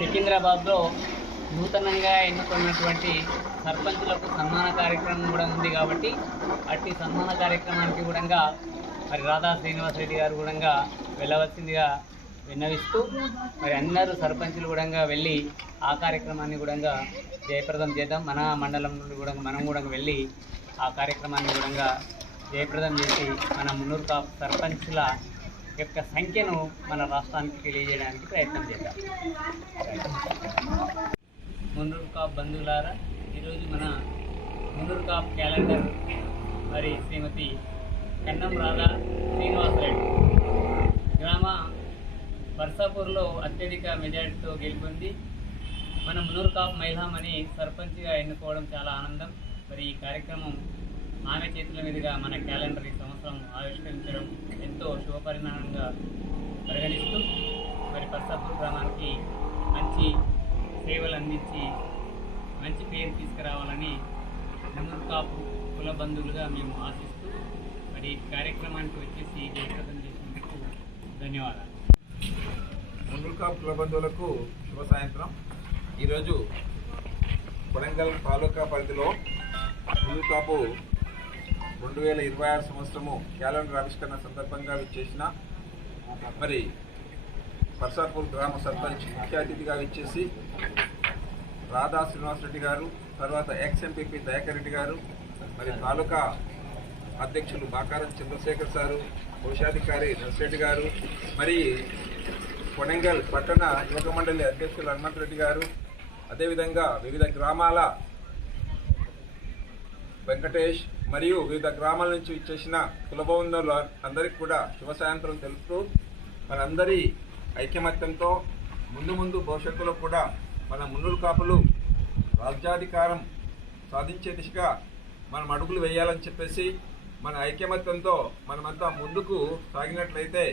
సికింద్రాబాద్లో నూతనంగా ఎన్నుకున్నటువంటి సర్పంచులకు సన్మాన కార్యక్రమం కూడా ఉంది కాబట్టి అట్టి సన్మాన కార్యక్రమానికి కూడా మరి రాధా శ్రీనివాస్ రెడ్డి గారు కూడా వెళ్ళవలసిందిగా విన్నవిస్తూ మరి అందరూ సర్పంచులు కూడా వెళ్ళి ఆ కార్యక్రమాన్ని కూడా జయప్రదం చేద్దాం. మన మండలం నుండి కూడా మనం కూడా వెళ్ళి ఆ కార్యక్రమాన్ని కూడా జయప్రదం చేసి మన మున్నూరు కాపు సర్పంచుల యొక్క సంఖ్యను మన రాష్ట్రానికి తెలియజేయడానికి ప్రయత్నం చేద్దాం. మున్నూరు కాపు బంధువులారా, ఈరోజు మన మున్నూరు కాపు క్యాలెండర్ మరి శ్రీమతి కన్నం రాధా శ్రీనివాసరెడ్డి గ్రామ బర్సాపూర్లో అత్యధిక మెజారిటీతో గెలుపొంది మన మున్నూరు కాపు మహిళామణి సర్పంచ్గా ఎన్నుకోవడం చాలా ఆనందం. మరి ఈ కార్యక్రమం ఆమె చేతుల మీదుగా మన క్యాలెండర్ ఈ సంవత్సరం ఆవిష్కరించడం ఎంతో శుభపరిణామంగా పరిగణిస్తూ మరి బర్సాపూర్ గ్రామానికి మంచి సేవలు అందించి మంచి పేరు తీసుకురావాలని మున్నూరు కాపు కుల బంధువులుగా మేము ఆశిస్తూ మరి కార్యక్రమానికి వచ్చేసి జయప్రదం చేసినందుకు ధన్యవాదాలు. మున్నూరు కాపు కుల బంధువులకు శుభ సాయంత్రం. ఈరోజు కొడంగల్ తాలూకా పరిధిలో మున్నూరు కాపు 2026 సంవత్సరము క్యాలెండర్ ఆవిష్కరణ సందర్భంగా విచ్చేసిన మరి బర్సాపూర్ గ్రామ సర్పంచ్ ముఖ్య అతిథిగా విచ్చేసి రాధా శ్రీనివాస్ రెడ్డి గారు, తర్వాత ఎక్స్-ఎంపీపీ దయాకర్ రెడ్డి గారు, మరి తాలూకా అధ్యక్షులు బాకారం చంద్రశేఖర్ సారు, కోశాధికారి నర్సిరెడ్డి గారు, మరి కొడంగల్ పట్టణ యువక మండలి అధ్యక్షులు హనుమంత్ రెడ్డి గారు, అదేవిధంగా వివిధ గ్రామాల వెంకటేష్ మరియు వివిధ గ్రామాల నుంచి ఇచ్చేసిన కులబంధువులు అందరికీ కూడా శుభ సాయంత్రం తెలుపుతూ మనందరి ఐకమత్యంతో ముందు భవిష్యత్తులో కూడా మన మున్నూరు కాపులు రాజ్యాధికారం సాధించే దిశగా మనం అడుగులు వేయాలని చెప్పేసి మన ఐకమత్యంతో మనమంతా ముందుకు సాగినట్లయితే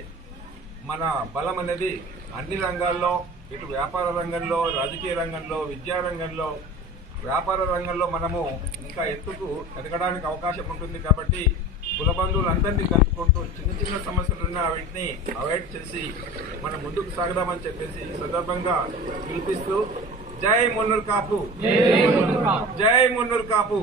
మన బలం అనేది అన్ని రంగాల్లో, ఇటు వ్యాపార రంగంలో, రాజకీయ రంగంలో, విద్యా రంగంలో, వ్యాపార రంగంలో మనము ఇంకా ఎత్తుకు ఎదగడానికి అవకాశం ఉంటుంది. కాబట్టి కుల బంధువులందరినీ కలుపుకుంటూ చిన్న సమస్యలున్న వీటిని అవాయిడ్ చేసి మనం ముందుకు సాగదామని చెప్పేసి ఈ సందర్భంగా పిలిపిస్తూ జై మున్నూరు కాపు, జై మున్నూరు కాపు.